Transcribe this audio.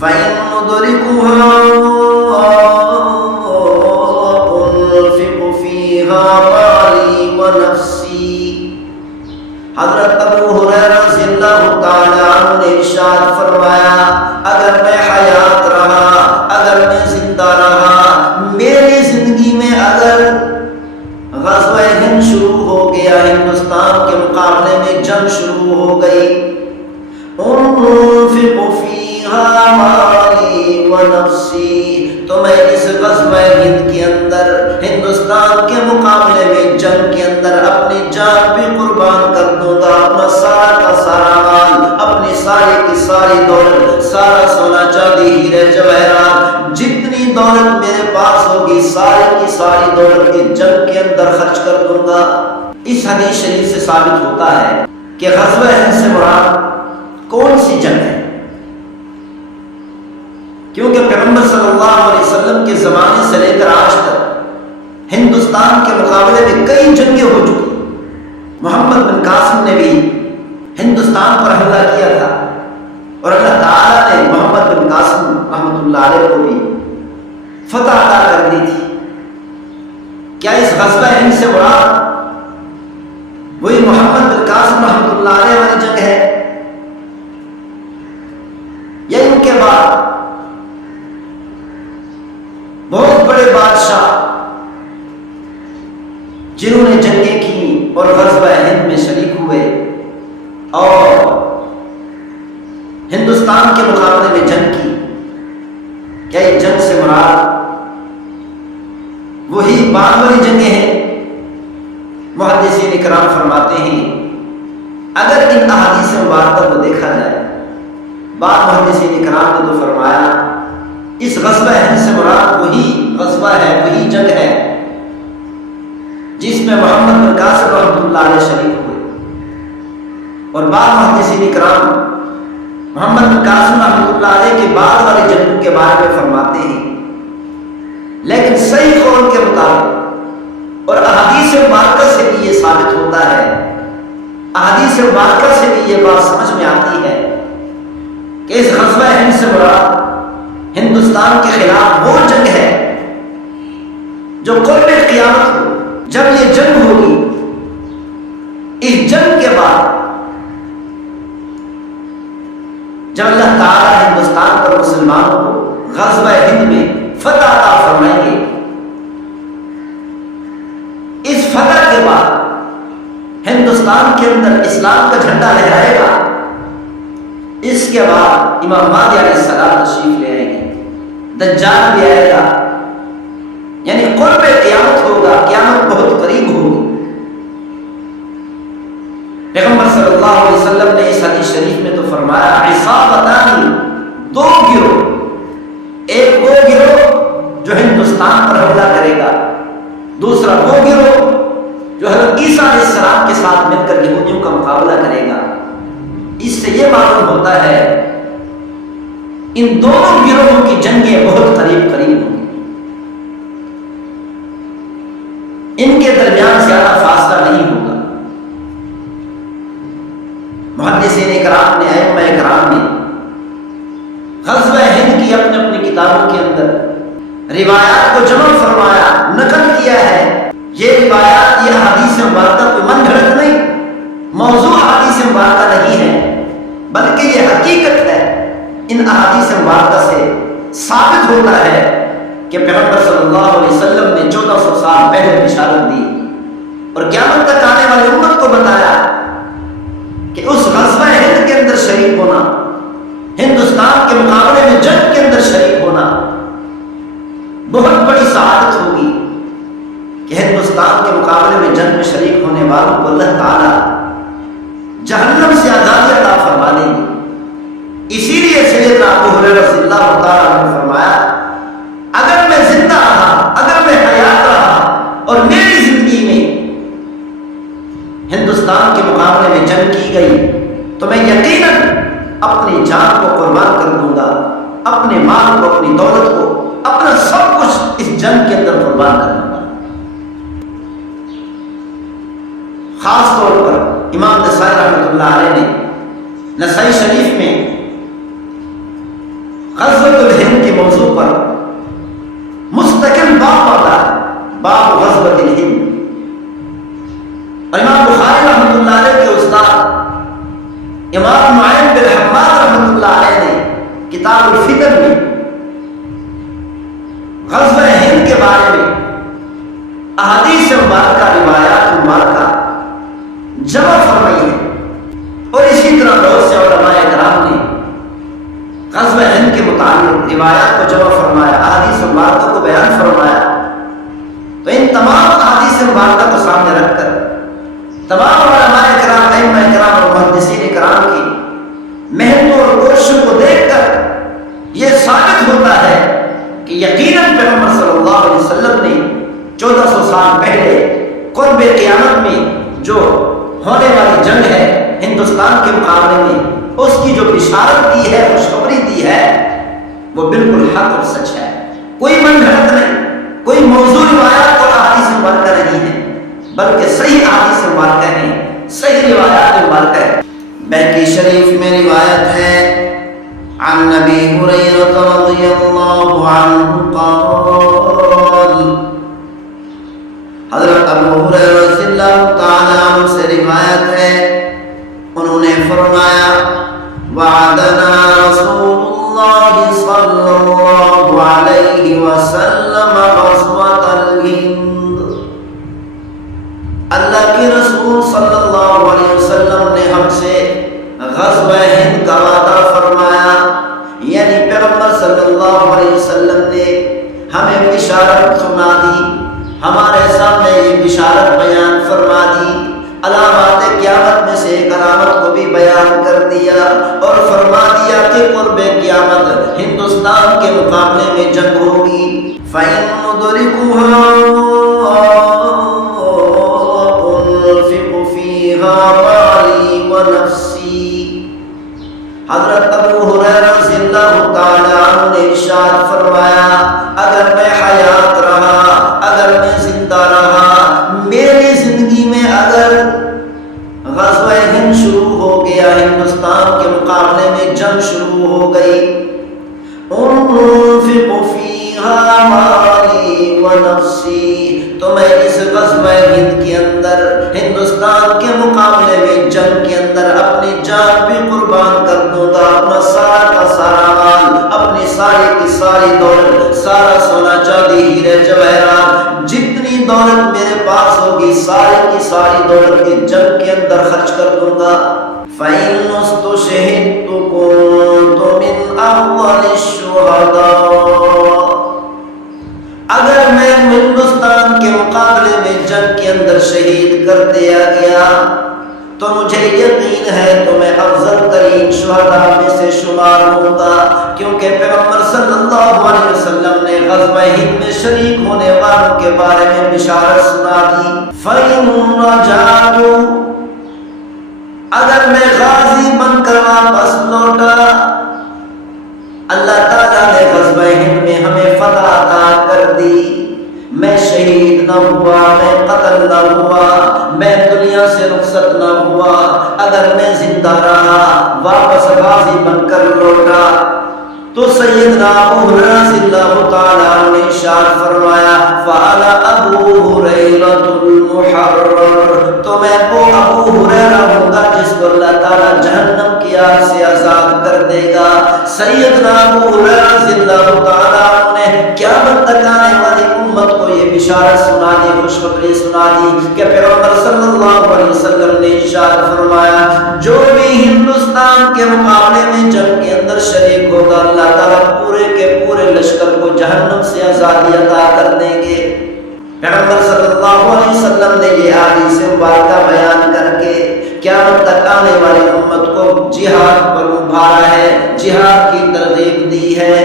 فإن ندركها أنفق فيها مالي ونفسي۔ حضرت ابو ہریرہ رضی اللہ تعالی عنہ نے ارشاد فرمایا، اگر میں حیات رہا، اگر میں زندہ رہا، میری زندگی میں اگر غزوہ ہند شروع ہو گیا، ہندوستان کے مقابلے میں جنگ شروع ہو گئی، انفق فیہا مالی ونفسی، تو میں اس غزوہ ہند کے اندر، ہندوستان کے مقابلے میں جنگ کے اندر اپنی جان بھی قربان کر دوں گا، اپنا سارا کا سارا مال، اپنی ساری کی ساری دولت، سارا سونا چاندی ہیرے جواہرات، جتنی دولت میرے پاس ہوگی ساری کی ساری دولت کی جنگ کے اندر خرچ کر دوں گا۔ اس حدیث شریف سے ثابت ہوتا ہے کہ غزوہ ہند سے مراد کون سی جنگ ہے، کیونکہ پیغمبر صلی اللہ علیہ وسلم کے زمانے سے لے کر آج تک ہندوستان کے مقابلے میں کئی جنگیں ہو چکی۔ محمد بن قاسم نے بھی ہندوستان پر حملہ کیا تھا اور اللہ تعالیٰ نے محمد بن قاسم رحمۃ اللہ علیہ کو بھی فتح عطا کر دی تھی۔ کیا اس غزوہ ہند سے مراد وہی محمد بن قاسم رحمۃ اللہ علیہ والی جنگ ہے، یا ان کے بعد بہت بڑے بادشاہ جنہوں نے جنگیں کی اور غزوہ ہند میں شریک ہوئے اور ہندوستان کے مقابلے میں جنگ کی، کیا یہ جنگ سے مراد وہی بعد والی جنگیں ہیں؟ محدثین اکرام فرماتے ہیں اگر ان احادیث مبارکہ کو دیکھا جائے، بعض محدثین اکرام نے تو فرمایا اس غزوہ ہند سے مراد وہی غزوہ ہے، وہی جنگ ہے جس میں محمد بن قاسم رحمۃ اللہ علیہ شریک ہوئے، اور بعض محدثین اکرام محمد بن قاسم رحمۃ اللہ علیہ کے بعد والی جنگوں کے بارے میں فرماتے ہیں، لیکن صحیح قول کے مطابق اور احادیث مبارکہ سے بھی یہ ثابت ہوتا ہے، احادیث مبارکہ سے بھی یہ بات سمجھ میں آتی ہے کہ اس غزوہ ہند سے مراد ہندوستان کے خلاف وہ جنگ ہے جو قرب قیامت ہو، جب یہ جنگ ہوگی، اس جنگ کے بعد جب اللہ تعالیٰ ہندوستان پر مسلمانوں کو غزوہ ہند میں فتح عطا فرمائیں گے، اس فتح کے بعد ہندوستان کے اندر اسلام کا جھنڈا لہرائے گا، اس کے بعد امام مہدی علیہ السلام تشریف لے آئیں گے، دجال بھی آئے گا، یعنی قرب قیامت ہوگا، قیامت بہت قریب ہوگی۔ پیغمبر صلی اللہ علیہ وسلم نے اس حدیث شریف میں تو فرمایا عصابتان، دو گروہ، ایک وہ گروہ جو ہندوستان پر حملہ کرے گا، دوسرا وہ گروہ جو حضرت عیسیٰ علیہ السلام کے ساتھ مل کر یہودیوں کا مقابلہ کرے گا۔ اس سے یہ معلوم ہوتا ہے ان دونوں گروہوں کی جنگیں بہت قریب قریب ہوں گی، ان کے درمیان زیادہ فاصلہ نہیں ہوگا۔ محدثین اکرام نے، ائمہ اکرام نے غزوہ ہند کی اپنی اپنی کتابوں کے اندر روایات کو جمع فرمایا، نقل کیا ہے۔ یہ روایات، یہ احادیث مبارکہ کوئی من گھڑت نہیں، موضوع احادیث مبارکہ نہیں ہے، بلکہ یہ حقیقت ہے۔ ان احادیث مبارکہ سے ثابت ہوتا ہے کہ پیغمبر صلی اللہ علیہ وسلم نے 1400 سال پہلے بشارت دی اور قیامت تک آنے والی امت کو بتایا کہ اس غزوہ ہند کے اندر شریک ہونا، ہندوستان کے مقابلے میں جنگ کے اندر شریک ہونا بہت بڑی سعادت ہوگی کہ ہندوستان کے مقابلے میں جنگ میں شریک ہونے والوں کو اللہ تعالیٰ جہنم سے آزادی عطا فرما دیں گے۔ اسی لیے سیدنا ابو ہریرہ رضی اللہ تعالیٰ عنہ نے فرمایا اگر میں زندہ رہا، اگر میں حیات رہا اور میری زندگی میں ہندوستان کے مقابلے میں جنگ کی گئی تو میں یقیناً اپنی جان کو قربان کر دوں گا، اپنے مال کو، اپنی دولت کو، اپنا سب کچھ اس جنگ کے اندر قربان کر دوں گا۔ خاص طور پر امام نسائی رحمۃ اللہ علیہ نے نسائی شریف میں غزوۃ الہند کے موضوع پر مستقل باب والا باب غزوۃ الہند. اور امام بخاری رحمۃ اللہ علیہ کے استاد امام نعیم بن حماد رحمۃ اللہ علیہ نے کتاب الفتن میں غزوہ ہند کے بارے میں احادیث مبارکہ روایات مبارکہ جمع فرمائی ہے. اور اسی طرح بہت سے علماء کرام نے غزوہ ہند کے متعلق روایات کو جمع فرمایا، احادیث مبارکہ کو بیان فرمایا. تو ان تمام احادیث مبارکہ کو سامنے رکھ کر تمام علماء کرام، ائمہ کرام اور محدثین کرام کی محنتوں اور کوششوں کو دیکھ کر یہ ثابت ہوتا ہے کہ یقیناً پیغمبر صلی اللہ علیہ وسلم نے 1400 سال پہلے قرب قیامت میں جو ہونے والی جنگ ہے ہندوستان کے مقابلے میں، اس کی جو بشارت دی ہے، خوشخبری دی ہے، وہ بالکل حق اور سچ ہے. کوئی من گھڑت نہیں، کوئی موضوع روایات اور احادیث مبارکہ نہیں ہے، بلکہ صحیح احادیث مبارکہ ہیں، صحیح روایات مبارکہ ہیں. بہقی شریف میں روایت ہے عن نبی ہریرہ رضی اللہ عنہ قال، حضرت ابو ہریرہ رضی اللہ تعالی عنہ سے روایت ہے، انہوں نے فرمایا وعدنا رسول اللہ صلی اللہ علیہ وسلم غزوۃ الہند، اللہ کے رسول صلی اللہ علیہ وسلم نے ہم سے غزوہ ہند کا وعدہ فرمایا. یعنی پیغمبر صلی اللہ علیہ وسلم نے ہمیں بشارت سنا دی، ہمارے سامنے یہ بشارت بیان فرما دی، علامات قیامت میں سے ایک علامت کو بھی بیان کر دیا اور فرما دیا کہ قرب قیامت ہندوستان کے مقابلے میں جنگ ہوگی. فَإِن نُدْرِكُهَا أُنْفِقُ فِيهَا مَالِي وَنَفْسِي. حضرت ابو ہریرہ رضی اللہ تعالی عنہ نے ارشاد فرمایا، اگر میں حیات رہا، اگر میں زندہ رہا، میری زندگی میں اگر غزوہ ہند شروع ہو گیا، ہندوستان کے مقابلے میں جنگ شروع ہو گئی، انفق فیہا مالی ونفسی، تو میں اس غزوہ ہند کے اندر، ہندوستان کے مقابلے میں جنگ کے اندر اپنی جان بھی قربان کر دوں گا، اپنا سارا کا سارا مال، اپنی ساری کی ساری دولت، سارا سونا چاندی ہیرے جواہرات، جتنی دولت میرے پاس ہوگی ساری کی ساری دولت کی جنگ کے اندر خرچ کر دوں گا. فَإِنْ اسْتُشْهِدْتُ كُنْتُ مِنْ أَوَّلِ الشُّهَدَاءِ، اگر میں ہندوستان کے مقابلے میں جنگ کے اندر شہید کر دیا گیا تو مجھے یقین ہے تو میں افضل ترین شہداء میں سے شمار ہوں گا، کیونکہ پیغمبر صلی اللہ علیہ وسلم نے غزوہ ہند میں شریک ہونے والوں کے بارے میں بشارت سنا دی. فَإِن رَجَعْتُ، اگر میں غازی بن کر واپس لوٹا، اللہ تعالیٰ نے غزوہ ہند میں ہمیں فتح عطا کر دی، میں شہید نہ ہوا، میں قتل نہ ہوا، میں دنیا سے رخصت نہ ہوا، اگر میں زندہ رہا، واپس غازی بن کر لوٹا، تو سیدنا ابو ہریرہ رضی اللہ تعالیٰ عنہ نے ارشاد فرمایا فَأَنَا أَبُو هُرَيْرَةُ الْمُحَرَّرُ، تو میں وہ ابو ہریرہ ہوں گا جس کو اللہ تعالیٰ جہنم کی آگ سے آزاد کر دے گا. سیدنا ابو ہریرہ رضی اللہ تعالیٰ عنہ نے قیامت تک آنے والی امت کو یہ بشارت سنا دی، خوشخبری سنا دی کہ پیغمبر صلی اللہ علیہ وسلم نے ارشاد فرمایا جو بھی ہندوستان کے مقابلے میں جنگ کے اندر شریک ہوگا، اللہ تعالیٰ پورے کے پورے لشکر کو جہنم سے آزادی عطا کر دیں گے. پیغمبر صلی اللہ علیہ وسلم نے یہ حدیث مبارکہ بیان کر کے قیامت تک آنے والی امت کو جہاد پر ابھارا ہے، جہاد کی ترغیب دی ہے.